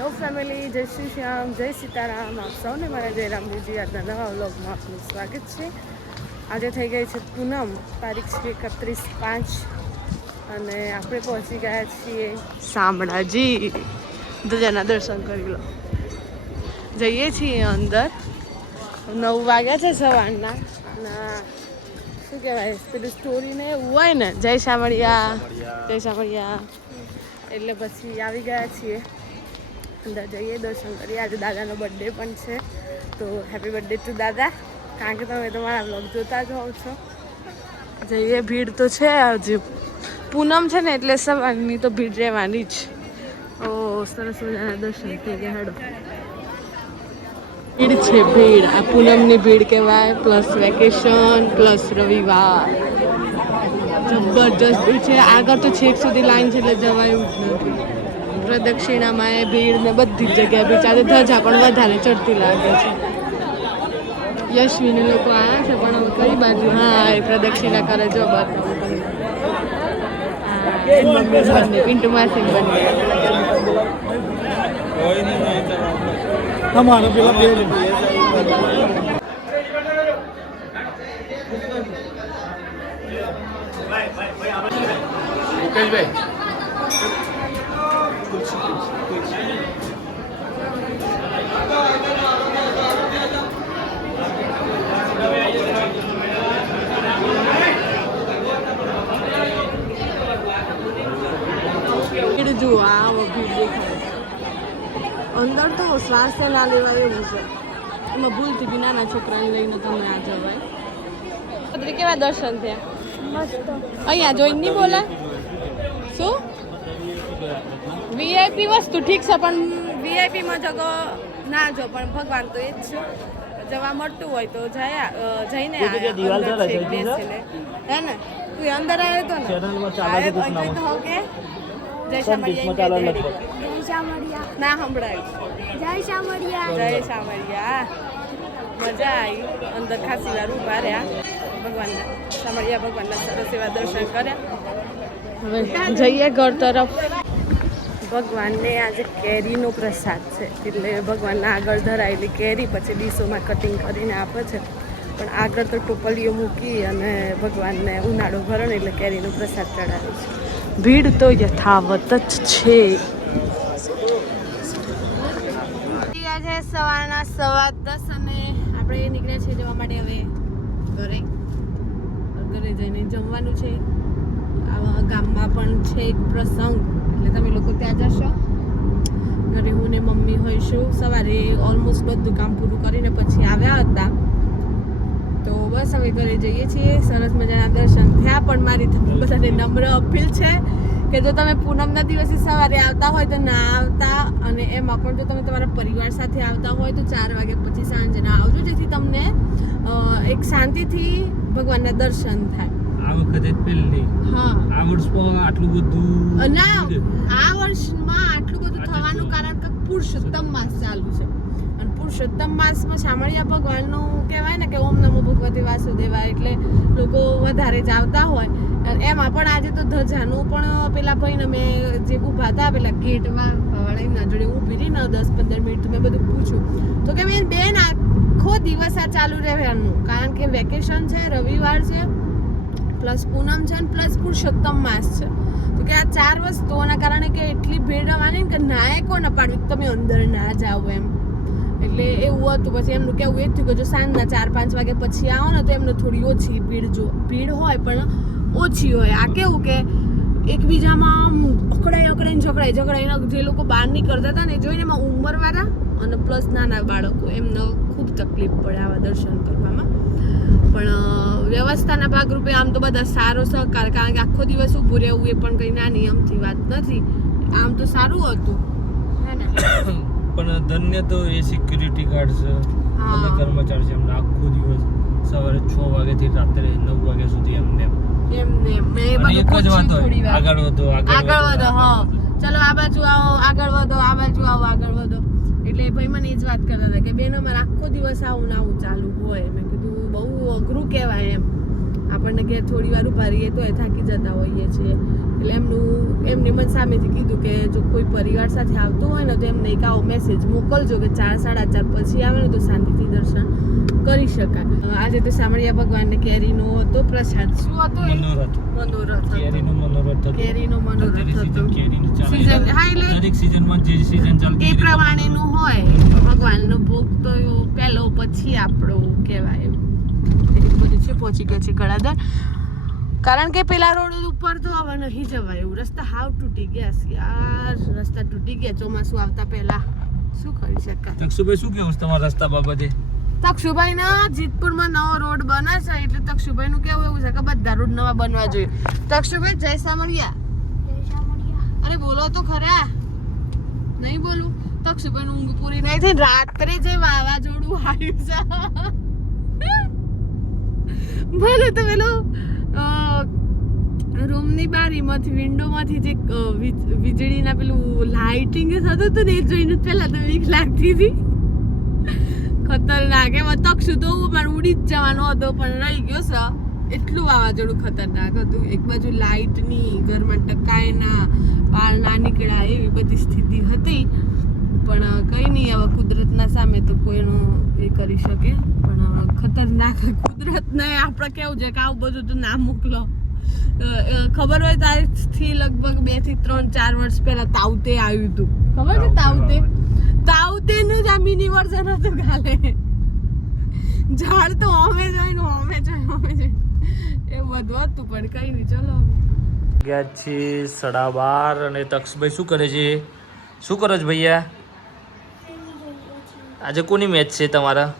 Hello family, જય શ્રી શ્યામ, જય સીતારામ. આપ સૌને મારા જયરામજી આજના નવા વ્લોગમાં આપનું સ્વાગત છે. આજે થઈ ગઈ છે પૂનમ, તારીખ છે 31/5 અને આપણે પહોંચી ગયા છીએ શામળાજી. ધજાના દર્શન કરી લો. જઈએ છીએ અંદર. 9 વાગ્યા છે સવારના. ના શું કહેવાય, પેલી સ્ટોરીને એવું હોય ને, જય શામળિયા, જય શામળિયા, એટલે પછી આવી ગયા છીએ. અંદર જઈએ, દર્શન કરીએ. આજે દાદાનો બર્થડે પણ છે, તો હેપી બર્થડે ટુ દાદા. કારણ કે તમે તમારા બ્લોગ જોતા જ હોવ છો. જઈએ. ભીડ તો છે આજે, પૂનમ છે ને એટલે સવારની તો ભીડ રહેવાની જ. ઓ સરસ મજાના દર્શન થઈ ગયા. હેડો, ભીડ છે, ભીડ. આ પૂનમની ભીડ કહેવાય, પ્લસ વેકેશન, પ્લસ રવિવાર. જબરજસ્ત ભીડ છે. આગળ તો છેક સુધી લાઈન છે એટલે જવાયું જ નથી. પ્રદક્ષિણામાં એ ભીડ ને બધી જ જગ્યાએ ભીડ. આજે ધજા પણ વધારે ચડતી લાગે છે. યશ્વીને લોકો આવ્યા છે પણ હવે કઈ બાજુ? હા, એ પ્રદક્ષિણા કરે. જો બંને પિન્ટુ માસી બંને તમારા પેલા બે ભીડ જુઓ. આવો ભીડ દેખાય. અંદર તો શ્વાસ ના લેવાય એવું છે. એમાં ભૂલથી બી નાના છોકરાને લઈને તમે આ જવાય. કેવા દર્શન થયા? અહીંયા જોઈને નહીં બોલા શું? વીઆઈપી વસ્તુ ઠીક છે, પણ વીઆઈપીમાં જગો ના જો, પણ ભગવાન તો એ જ છે. જવા મળતું હોય તો જઈને હે ને. તું અંદર આવ્યો તો ને, જય શામળિયા ના સંભળાયું. જય શામળિયા, જય શામળિયા. મજા આવી. અંદર ખાસી વાર ઊભા રહ્યા. ભગવાનના શામળિયા ભગવાનના સરસ એવા દર્શન કર્યા. હવે જઈએ ઘર તરફ. ભગવાનને આજે કેરીનો પ્રસાદ છે, એટલે ભગવાનના આગળ ધરાયેલી કેરી પછી ડીશોમાં કટિંગ કરીને આપે છે. પણ આગળ તો ટોપલીઓ મૂકી અને ભગવાનને ઉનાળો ભરણ એટલે કેરીનો પ્રસાદ ચડાવે છે. ભીડ તો યથાવત જ છે. આજે સવારના 10:15 અને આપણે નીકળ્યા છીએ જવા માટે હવે ઘરે જઈને જમવાનું છે. આવા ગામમાં પણ છે એક પ્રસંગ, એટલે તમે લોકો ત્યાં જશો. ઘરે હું ને મમ્મી હોઈશું. સવારે ઓલમોસ્ટ બધું કામ પૂરું કરીને પછી આવ્યા હતા, તો બસ હવે ઘરે જઈએ છીએ. સરસ મજાના દર્શન થયા. પણ મારી બધાને નમ્ર અપીલ છે કે જો તમે પૂનમના દિવસે સવારે આવતા હોય તો ના આવતા, અને એમાં પણ જો તમે તમારા પરિવાર સાથે આવતા હોય તો 4 વાગ્યા પછી સાંજે ના આવજો, જેથી તમને એક શાંતિથી ભગવાનના દર્શન થાય. આ વખતે પેલી આ વર્ષમાં આટલું બધું ના, આ વર્ષમાં આટલું બધું થવાનું કારણ કે પુરુષોત્તમ માસ ચાલુ છે. અને પુરુષોત્તમ માસમાં શામળિયા ભગવાનનું કહેવાય ને કે ઓમ નમો ભગવતે વાસુદેવાય, એટલે લોકો વધારે જ આવતા હોય. એમાં પણ આજે તો ધજાનું પણ પેલા ભાઈને મેં જે ઊભા હતા પેલા ગેટમાં વાળાના જોડે ઊભી રહી ને 10-15 મિનિટ મેં બધું પૂછ્યું, તો કે મેં બેન આખો દિવસ આ ચાલુ રહેવાનું, કારણ કે વેકેશન છે, રવિવાર છે, પ્લસ પૂનમ છે, પ્લસ પુરુષોત્તમ માસ છે. તો કે આ 4 વસ્તુઓના કારણે કે એટલી ભીડ રહેવાની કે નાએ કોને પાડવી, તમે અંદર ના જાઓ એમ. એટલે એવું હતું. પછી એમનું કેવું એ થયું કે જો સાંજના 4-5 વાગ્યા પછી આવો ને તો એમને થોડી ઓછી ભીડ હોય, પણ ઓછી હોય. આ કેવું કે એકબીજામાં અકડાઈને ઝઘડાઈને જે લોકો બહાર નીકળતા હતા ને એ જોઈને એમાં ઉંમરવાળા અને પ્લસ નાના બાળકો એમને ખૂબ તકલીફ પડે આવા દર્શન કરવામાં. પણ વ્યવસ્થાના ભાગરૂપે આમ તો બધા સારો સહકાર, કારણ કે આખો દિવસ ઊભું રહેવું એ પણ કંઈ નાની અમથી વાત નથી. આમ તો સારું હતું, હે ને? પણ ધન્ય તો એ સિક્યુરિટી ગાર્ડ છે અને કર્મચારી છે. એમને આખો દિવસ સવારે 6 વાગ્યાથી રાત્રે 9 વાગ્યા સુધી એમને એક જ વાત હોય, આગળ વધો. હા, ચલો આ બાજુ આવો, આગળ વધો, આ બાજુ આવો, આગળ વધો. એટલે ભાઈ મને એ જ વાત કરતા હતા કે બેન અમારે આખો દિવસ આવું ને આવું ચાલુ હોય. મેં કીધું બહુ અઘરું કહેવાય એમ. આપણને કે થોડી વાર ઉભા રહીએ તો એ થાકી જતા હોઈએ છીએ. એટલે એમની મને સામેથી કીધું કે જો કોઈ પરિવાર સાથે આવતું હોય ને તો એમને એક આવો મેસેજ મોકલજો કે 4 4:30 પછી આવે ને તો શાંતિથી દર્શન કરી શકાય. આજે તો શામળિયા ભગવાનને કેરીનો હતો પ્રસાદ. શું હતો? મનોરથ કેરીનો મનોરથ હતો. સીઝન હા એટલે દરેક સીઝનમાં જે સીઝન ચાલતી એ પ્રમાણેનું હોય. ભગવાનનો ભોગ તો પહેલો પછી આપણો કહેવાય એવું. બધું છે પહોંચી ગયો છે ગળાદર. કારણ કે પેલા રોડ ઉપર તો હવે નહીં જવાય એવું. રસ્તા હાવ તૂટી ગયા છે યાર. રસ્તા તૂટી ગયા ચોમાસું આવતા પહેલા. શું કરી શકાય? તક્ષુભાઈ શું કેવું તમારા રસ્તા બાબતે? તક્ષુભાઈ ના જીતપુરમાં નવો રોડ બને છે એટલે તક્ષુભાઈ નું કેવું એવું છે કે બધા રોડ નવા બનવા જોઈએ. તક્ષુભાઈ જય શામળિયા. અરે બોલો તો ખરા. નહીં બોલું. તક્ષુભાઈ નું ઊંઘ પૂરી નહીં થઈ. રાત્રે જે વાવાઝોડું આવ્યું છે ભલે તો પેલો રૂમની બારીમાંથી વિન્ડોમાંથી જે વીજળીના પેલું લાઇટિંગ થતું હતું ને એ જોઈને પહેલા તો બીક લાગતી હતી. ખતરનાક એમાં તક્ષુ તો મારે ઉડી જ જવાનો હતો પણ રહી ગયો છે. એટલું વાવાઝોડું ખતરનાક હતું. એક બાજુ લાઇટની ઘરમાં ટકાયના બહાર ના નીકળ્યા એવી બધી સ્થિતિ હતી. પણ કંઈ નહીં હવે કુદરતના સામે તો કોઈનું એ કરી શકે. પણ ખતરનાક કુદરતને આપણે કેવું છે કે આવું બધું તો ના મોકલો. ખબર હોય તારીથી લગભગ 2 થી 3 4 વર્ષ પહેલા તાવતે આવ્યું હતું. ખબર છે તાવતેનું જ આ મિની વર્ઝન હતું. કાલે ઝાડ તો અમે જોઈને એવું બધું હતું પણ કઈ નહીં. ચલો ગયા છે 12:30 અને તક્ષભાઈ શું કરે છે? શું કરો છો ભૈયા? આજે કોની મેચ છે તમારા?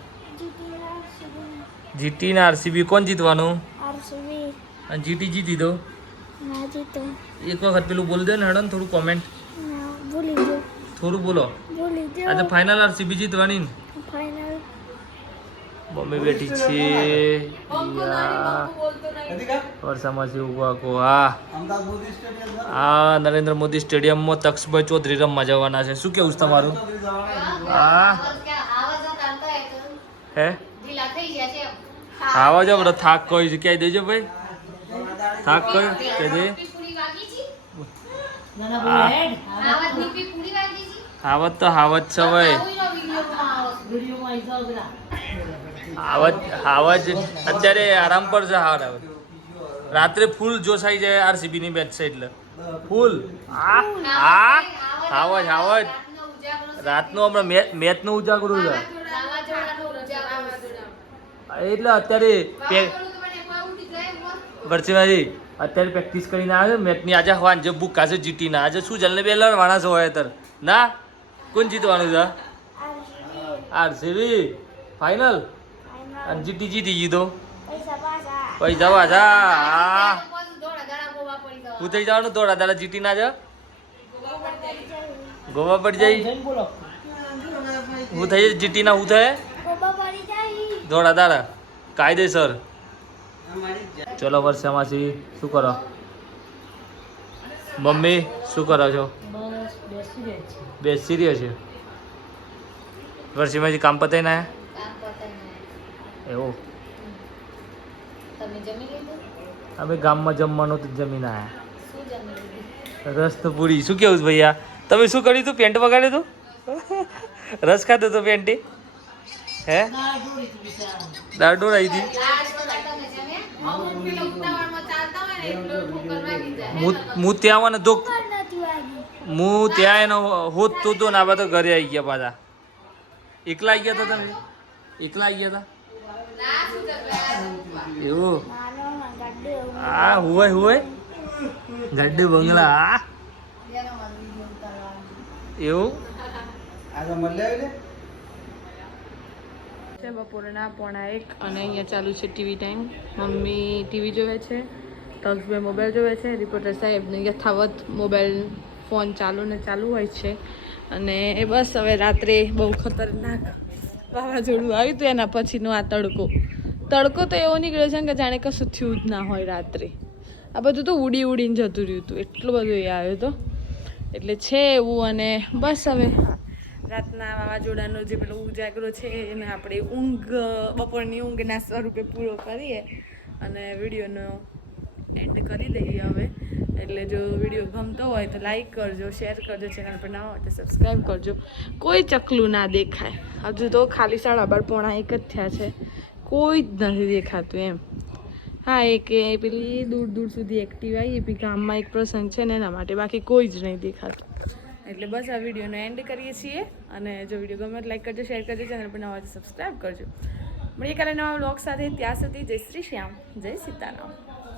જીટી ના આરસીબી. કોણ જીતવાનું? અને જીટી જીતી દો. એક વખત પેલું બોલ દે ને હેડો ને થોડું કોમેન્ટ થોડું બોલો. આજે ફાઇનલ આરસીબી જીતવાની. મમ્મી બેઠી છે વરસામાં છે ઉભા કો. હા નરેન્દ્ર મોદી સ્ટેડિયમમાં તક્ષભાઈ ચૌધરી રમવા જવાના છે. શું કેવું છે તમારું? હા હે આવા જાવ બધો થાક કહી છે ક્યાંય દેજો ભાઈ. થાક કયો કે દે. હાવત તો હાવત છે ભાઈ. હાવત અત્યારે આરામ પર છે. હાર આવે રાત્રે ફૂલ જોશાઈ જાય આરસીબી ની મેચ છે એટલે ફૂલ. હાવત રાતનું હમણાં મેચનું ઉજાગરું છે એટલે અત્યારે વર્ષીભાઈ અત્યારે પ્રેક્ટિસ કરીને આવે મેચની. આજે વાંજે બુક કાશે જીટીના. આજે શું જલ્દી બે લડવાના છો અત્યારે ના? કોણ જીતવાનું છે? RCB final. અને જીટી જીતી જીતો પૈસા પાછા. હું થઈ જવાનું થોડા દાડા જીટી ના જા ગોવા પડી જાય. હું થઈ જીટી ના હું થાય થોડા દાડા કાયદેસર. ચલો વર્ષામાંથી શું કરો? મમ્મી શું કરો છો? બેસી રહ્યો છે. વર્ષીમાંથી કામ પતાય ના એવું? અમે ગામમાં જમવાનું તો જમીન આવ્યા. રસ તો પૂરી. શું કેવું ભૈયા? તમે શું કર્યું હતું? પેન્ટ વગાડ્યું હતું? રસ ખાધો તો પેન્ટી? હે દાળ ડોળાઈ હતી. હું ત્યાં આવા ને તો હું ત્યાં એનો હોત તો ને આ તો ઘરે આવી ગયા પાછા. એકલા આવી ગયા હતા તમે? એકલા આવી ગયા હતા એવું? હા હુવાય ગड्ढे બંગલા એવું. બપોરના 1:15 અને અહીંયા ચાલુ છે ટીવી ટાઈમ. મમ્મી ટીવી જોવે છે, તક્ષભાઈ મોબાઈલ જોવે છે, રિપોર્ટર સાહેબને યથાવત મોબાઈલ ફોન ચાલુ હોય છે. અને એ બસ હવે રાત્રે બહુ ખતરનાક વાવાઝોડું આવ્યું હતું એના પછીનો આ તડકો તો એવો નીકળ્યો છે કે જાણે કશું થયું જ ના હોય રાત્રે. આ બધું તો ઉડીને જતું રહ્યું હતું. એટલું બધું એ આવ્યો હતો એટલે છે એવું. અને બસ હવે રાતના વાવાઝોડાનો જે પેલો ઉજાગરો છે એને આપણે બપોરની ઊંઘના સ્વરૂપે પૂરો કરીએ અને વિડીયોનો એન્ડ કરી દઈએ હવે. એટલે જો વિડીયો ગમતો હોય તો લાઈક કરજો, શેર કરજો, ચેનલ પર ના હોય તો સબસ્ક્રાઈબ કરજો. કોઈ ચકલું ના દેખાય, હજુ તો ખાલી 12:30 જ થયા છે, કોઈ જ નથી દેખાતું એમ. હા, એક પેલી દૂર સુધી એક્ટિવ આવી, એ ગામમાં એક પ્રસંગ છે ને એના માટે, બાકી કોઈ જ નહીં દેખાતું. એટલે બસ આ વિડીયોનો એન્ડ કરીએ છીએ. અને જો વિડીયો ગમે તો લાઈક કરજો, શેર કરજો, ચેનલ પર નવા હોય તો સબસ્ક્રાઈબ કરજો. મળીએ કાલે નવા વ્લોગ સાથે. ત્યાં સુધી જય શ્રી શ્યામ, જય સીતારામ.